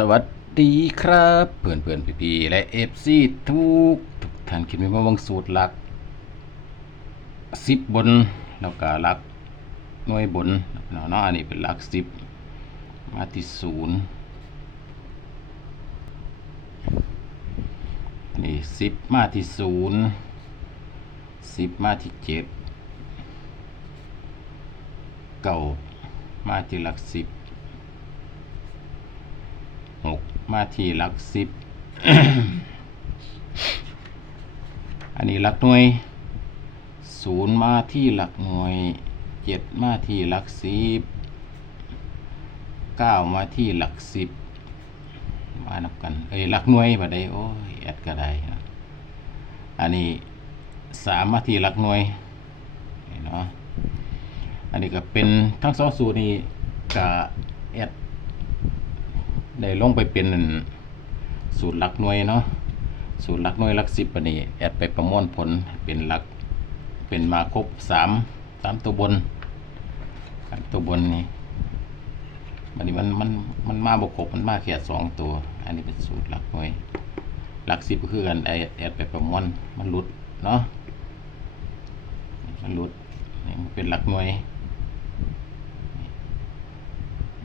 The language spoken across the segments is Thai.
สวัสดีครับ เพื่อนเพื่อนพี่พี่ๆและเอฟซีทุกทุกท่านคิดว่าวังสูตรหลักสิบบนแล้วก็หลักหน่วยบนเนาะเนาะอันนี้เป็นหลักสิบมาที่ศูนย์นนี้สิบมาที่ศูนย์สิบมาที่เจ็ดเก้ามาที่หลักสิบ หก มาที่หลักสิบอันนี้หลักหน่วยศูนย์มาที่หลักหน่วยเจ็ดมาที่หลักสิบเก้ามาที่หลักสิบมานับกันเอ้ยหลักหน่วยบัดใดโอ้ยแอดก็ได้นะอันนี้สามมาที่หลักหน่วยเนาะอันนี้ก็เป็นทั้งสองสูตรนี้กับแอด ได้ลงไปเป็นสูตรหลักหน่วยเนาะสูตรหลักหน่วยหลักสิบปนี้แอดไปประมวลผลเป็นหลักเป็นมาครบสามสามตัวบนตัวบนนี่มันนี้มันมันมันมาบกครบมันมาแค่สองตัว อันนี้เป็นสูตรหลักหน่วยหลักสิบก็คือกันไอแอดไปประมวลมันหลุดเนาะมันหลุดนี่มันเป็นหลักหน่วย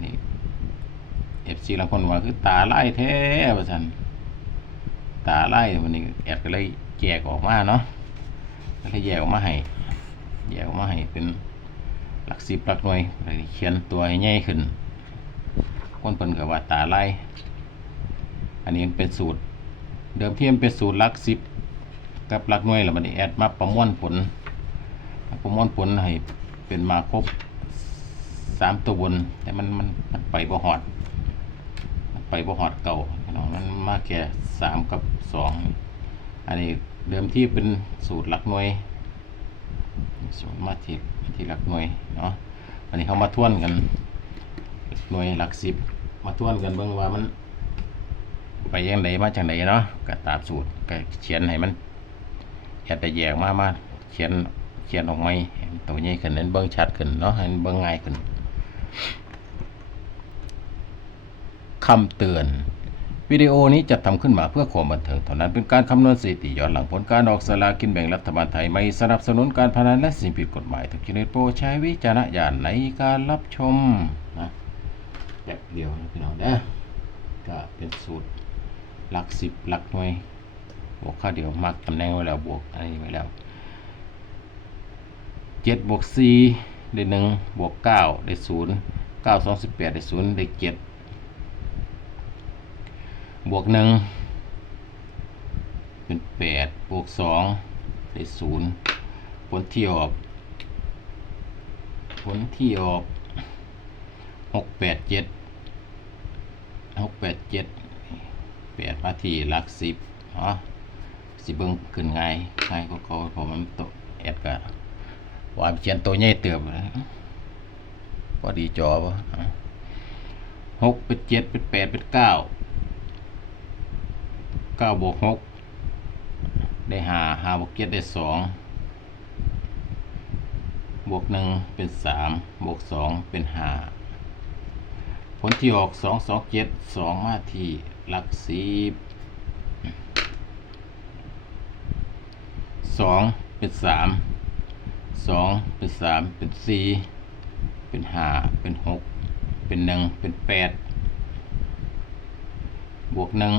นี่ เอฟซีบาคนว่าคือตาไล่แท้ว่าสันตาไล่วันนี้แอดก็เลยแยกออกมาเนาะก็เลยแยกออกมาให้แยกออกมาให้เป็นหลักสิบหลักหน่วยเลยเขียนตัวให้ใหญ่ขึ้นคนเพิ่นก็ว่าตาไล่อันนี้เป็นสูตร เดิมที่มันเป็นสูตรหลักสิบกับหลักหน่วยแล้วมันแอดมาประมวลผล ประมวลผลให้เป็นมาครบสามตัวบนแต่มันมันมันไปบ่หอด ไปบ่ฮอดเก่าพี่น้องมันมาแค่สามกับสองอันนี้เดิมที่เป็นสูตรหลักหน่วย สูตรมาที่ที่หลักหน่วยเนาะอันนี้เขามาทวนกันหน่วยหลักสิบมาทวนกันเบิ่งว่ามันไปยังไงมาจากไหนเนาะก็ตามสูตรก็เขียนให้มันแอดแต่แยกมามาเขียนเขียนออกไหมตัวใหญ่ขึ้นนั้นเบิ่งชัดขึ้นเนาะให้นเบิ่งง่ายขึ้น คำเตือน วิดีโอนี้จัดทำขึ้นมาเพื่อความบันเทิงเท่านั้นเป็นการคำนวณสถิติย้อนหลังผลการออกสลากินแบ่งรัฐบาลไทยไม่สนับสนุนการพนันและสิ่งผิดกฎหมายทุกชนิดโปรดใช้วิจารณญาณในการรับชมนะแบบเดียวนะพี่น้องเด้ก็เป็นสูตรหลักสิบหลักหน่วยบวกค่าเดียวมักตำแหน่งไว้แล้วบวกอะไรไว้แล้วเจ็ดบวกสี่ได้หนึ่งบวกเก้าได้ศูนย์เก้าสองสิบแปดได้ศูนย์ได้เจ็ด บวกหนึ่งเป็นแปดบวกสองได้ศูนย์ผลที่ออก ผลที่ออกหกแปดเจ็ดหกแปดเจ็ดแปดมาที่หลักสิบเนาะสิเบิ้งขึ้นง่ายง่ายก็เขาเพอมันโตแอดกะว่าเขียนตัวใหญ่เติบเลยพอดีจอปะหกเป็นเจ็ดเป็นแปดเป็นเก้า เก้าบวกหกได้ห้าห้าบวกเจ็ดได้สองบวกหนึ่งเป็นสามบวกสองเป็นห้าผลที่ออกสองสองเจ็ดสองมาที่หลักสิบสองเป็นสามสองเป็นสามเป็นสี่เป็นห้าเป็นหกเป็นหนึ่งเป็นแปดบวกหนึ่ง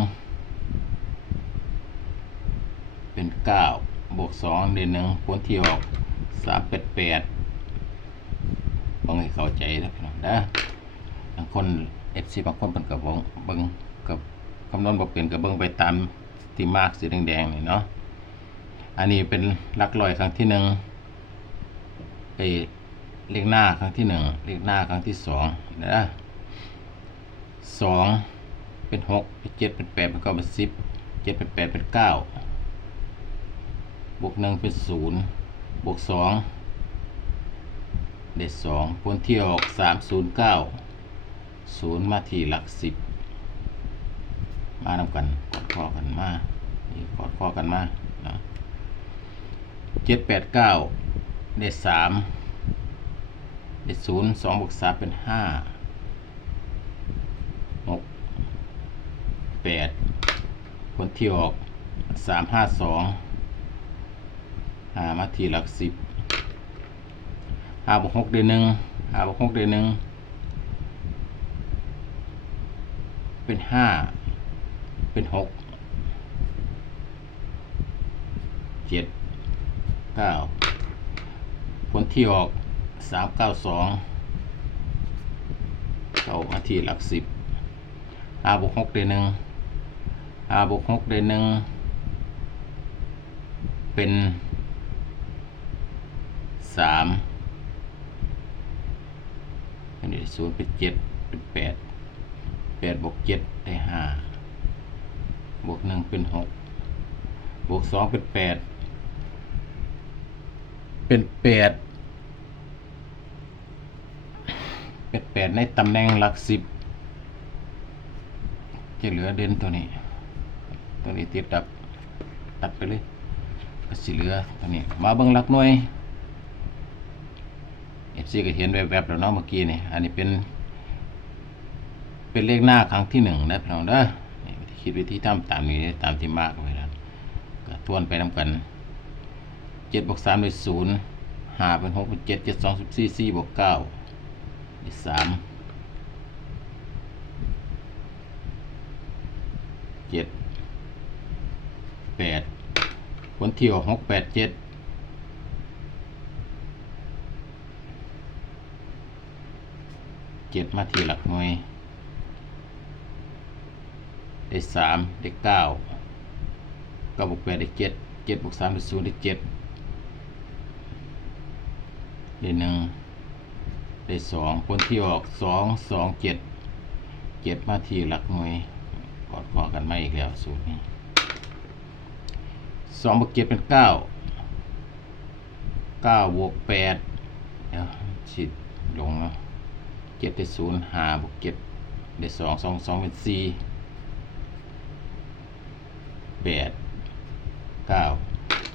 เป็นเก้าบวกสองเดือนหนึ่งผลที่ออกสามแปดแปดบางให้เข้าใจนะพี่น้องนะบางคนเอฟซีบางคนเป็นกับเบิ้งกับคำนวณบอกเปลี่ยนกับเบิ้งไปตามที่มาร์กสีแดงๆนี่เนาะอันนี้เป็นลักลอยครั้งที่หนึ่งเอเลขหน้าครั้งที่หนึ่งเลขหน้าครั้งที่สองนะสองเป็นหกเป็นเจ็ดเป็นแปดเป็นเก้าเป็นสิบเจ็ดเป็นแปดเป็นเก้า บวกหนึ่งเป็นศูนย์บวกสองเด็ดสองผลที่ออกสามศูนย์เก้าศูนย์มาที่หลักสิบมานำกันกดข้อกันมานี่กดข้อกันมานะเจ็ดแปดเก้าเด็ดสามเด็ดศูนย์สองบวกสามเป็นห้าหกแปดผลที่ออกสามห้าสอง หามาทีหลักสิบหาบวกหกเดือนหนึ่งหาบวกหกเดือนหนึ่งเป็นห้าเป็นหกเจ็ดเก้าผลที่ออกสามเก้าสองเข้ามาที่หลักสิบหาบวกหกเดือนหนึ่งหาบวกหกเดือนหนึ่งเป็น สามอันนี้ศูนย์เป็นเจ็ดเป็นแปดแปดบวกเจ็ดได้ห้าบวกหนึ่งเป็นหกบวกสองเป็นแปดเป็นแปดเป็นแปดในตำแหน่งหลักสิบจะเหลือเด่นตัวนี้ ตัวนี้ติดดับตัดไปเลยก็สิเหลือตัวนี้มาเบิ่งหลักหน่วย เอฟซีก็เห็นแวบๆแล้วเนาะเมื่อกี้นี่อันนี้เป็น เป็นเลขหน้าครั้งที่หนึ่งนะพี่น้องเด้อนี่วิธีคิดวิธีทำตามนี้ตามที่มากไว้แล้วก็ทวนไปนำกันเจ็ดบวกสามเป็นศูนย์ห้าเป็นหกเป็นเจ็ดเจ็ดสองสิบสี่สี่บวกเก้าเป็นสามเจ็ดแปดผลที่ออกหกแปดเจ็ด เจ็ดมาทีหลักหน่วย ได้สามได้เก้าเก้าบวกแปดได้เจ็ดเจ็ดบวกสามได้ศูนย์ได้เจ็ดได้หนึ่งได้สองผลที่ออกสองสองเจ็ดเจ็ดมาทีหลักหน่วยกอดคอกันมาอีกแล้วสูตรนี้สองบวกเจ็ดเป็นเก้าเก้าบวกแปดเดี๋ยวฉีดลงเนาะ เจ็ดได้ศูนย์หาบวกเจ็ดได้สองสองสองเป็นสี่แปดเก้า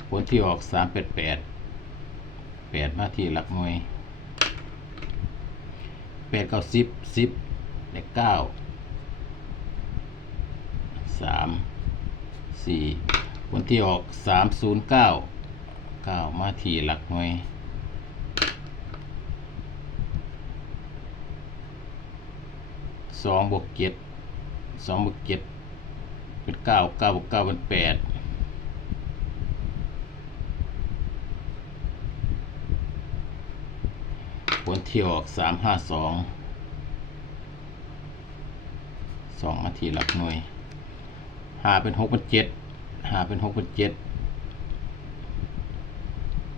ผลที่ออกสามแปดแปดแปดมาที่หลักหน่วยแปดเก้าสิบสิบเลขเก้าสามสี่ผลที่ออกสามศูนย์เก้าเก้ามาที่หลักหน่วย สองบวกเจ็ดสองบวกเจ็ดเป็นเก้าเก้าบวกเก้าเป็นแปดผลที่ออกสามห้าสองสองมาทีหลักหน่วยหาเป็นหกเป็นเจ็ดหาเป็นหกเป็นเจ็ด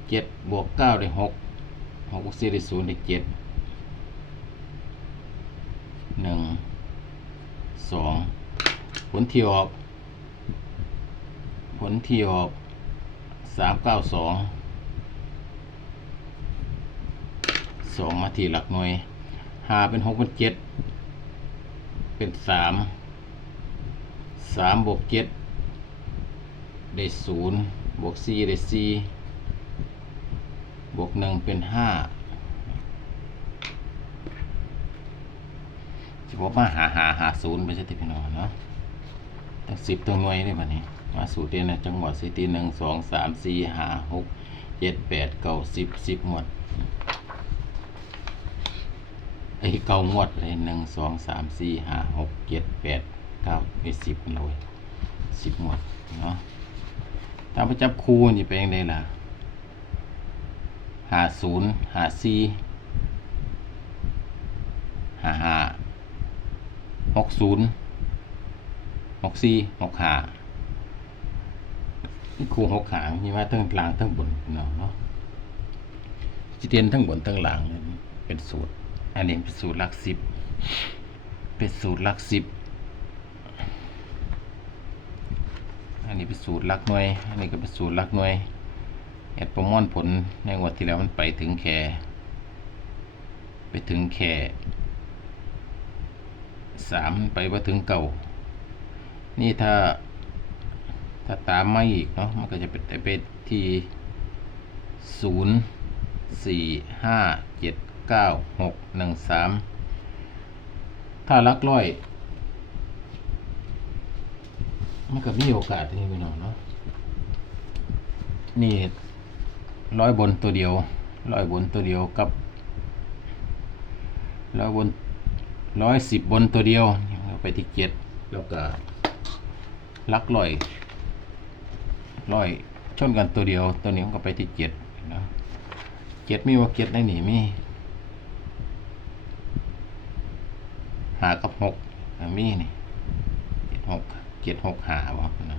เจ็ดบวกเก้าได้หกหกบวกสี่ได้ศูนย์ได้เจ็ด หนึ่งสองผลที่ออก ผลที่ออกสามเก้าสองสองมาที่หลักหน่วยหาเป็นหกเป็นเจ็ดเป็นสามสามบวกเจ็ดได้ศูนย์บวกสี่ได้สี่บวกหนึ่งเป็นห้า สิบอกมาหาหาหาศูนย์ไปใช่ที่พี่น้องเนาะตั้งสิบตัวหน่วยได้บัดนี้ มาสู่เดือนนะจังหวัดสิตีหนึ่งสองสามสี่ห้าหกเจ็ดแปดเก้าสิบสิบหมดไอ้ยเก้าหมวดเลยหนึ่งสองสามสี่ห้าหกเจ็ดแปดเก้ามีสิบเลยสิบหมดเนาะตามประจับคูนี่เป็นยังไงล่ะหาศูนย์หาสี่หาห้า หกศูนย์หกสี่หกหาคูหกหางมีว่าทั้งกลางทั้งบนเนาะเนาะจิเตียนทั้งบนทั้งหลังเป็นสูตร อันนี้เป็นสูตรหลักสิบเป็นสูตรหลักสิบอันนี้เป็นสูตรหลักหน่วย อันนี้ก็เป็นสูตรหลักหน่วยเอ็ดประมวลผลในงวดที่แล้วมันไปถึงแค่ ไปถึงแค่ สามไปว่าถึงเก่า นี่ถ้า ถ้าตามมาอีกเนาะมันก็จะเป็นไปที่ศูนย์สี่ห้าเจ็ดเก้าหกหนึ่งสามถ้าลักร้อย มันก็มีโอกาสที่พี่น้องเนาะนี่ร้อยบนตัวเดียวร้อยบนตัวเดียวกับร้อยบน ร้อยสิบบนตัวเดียวเอาไปที่เจ็ดแล้วก็ลักร้อยร้อยชนกันตัวเดียว ตัวนี้มันก็ไปที่เจ็ดเนาะเจ็ดมีว่าเจ็ดได้หนีมีหากับหกมีนี่เจ็ดหกเจ็ดหกหาบ่นะ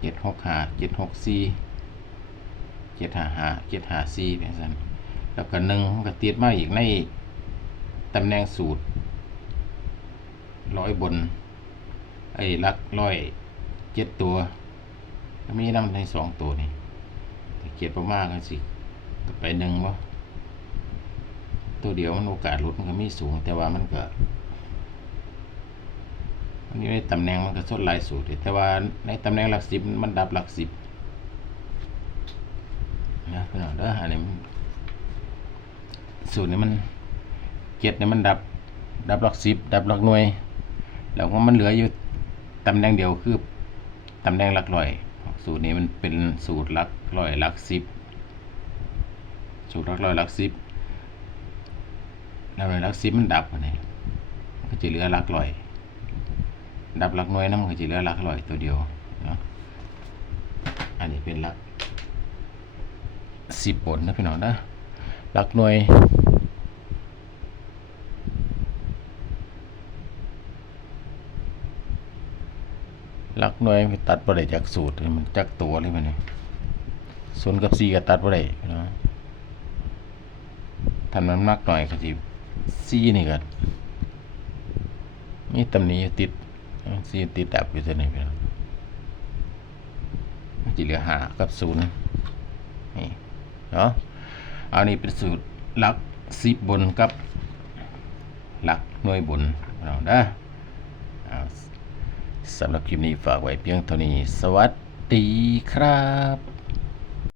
เจ็ดหกหาเจ็ดหกสี่เจ็ดหาหาเจ็ดหาสี่เป็นสันแล้วก็หนึ่งก็ติดมาอีกใน ตำแหน่งสูตรร้อยบน ไอ้ลักร้อยเจ็ดตัวมีน้ำในสองตัวนี่เกียดประมาณกันสิก็ไปหนึ่งวะตัวเดียวมันโอกาสหลุดมันก็มีสูง แต่ว่ามันก็อันนี้ในตำแหน่งมันก็สดหลายสูตรแต่ว่าในตำแหน่งหลักสิบมันดับหลักสิบนะพี่น้องเด้ออันนี้สูตรนี้มัน เจ็ดเนี่ยมันดับ ดับหลักสิบดับหลักหน่วย แล้วก็มันเหลืออยู่ตำแหน่งเดียวคือตำแหน่งหลักร้อย สูตรนี้มันเป็นสูตรหลักร้อยหลักสิบสูตรหลักร้อยหลักสิบหลักร้อยหลักสิบมันดับนนี้มันก็จะเหลือหลักร้อย ดับหลักหน่วยนะมันก็จะเหลือหลักร้อยตัวเดียวนะอันนี้เป็นหลักสิบบนนะพี่น้องนะหลักหน่วย หน่วยตัดบ่ได้จากสูตรมันจากตัวเลยมันนี่ศูนกับสี่ก็ตัดบ่ได้เนะถ้ามันนักหน่อยก็สิสี่นี่ก็มีตำหนิติดสี่ติดดับอยู่ตัวนี้พี่น้องจะเหลือหากับศูนย์นี่เนาะเอานี่เป็นสูตรหลักสิบบนกับหลักหน่วยบนเราได้เอา สำหรับคลิปนี้ฝากไว้เพียงเท่านี้ สวัสดีครับ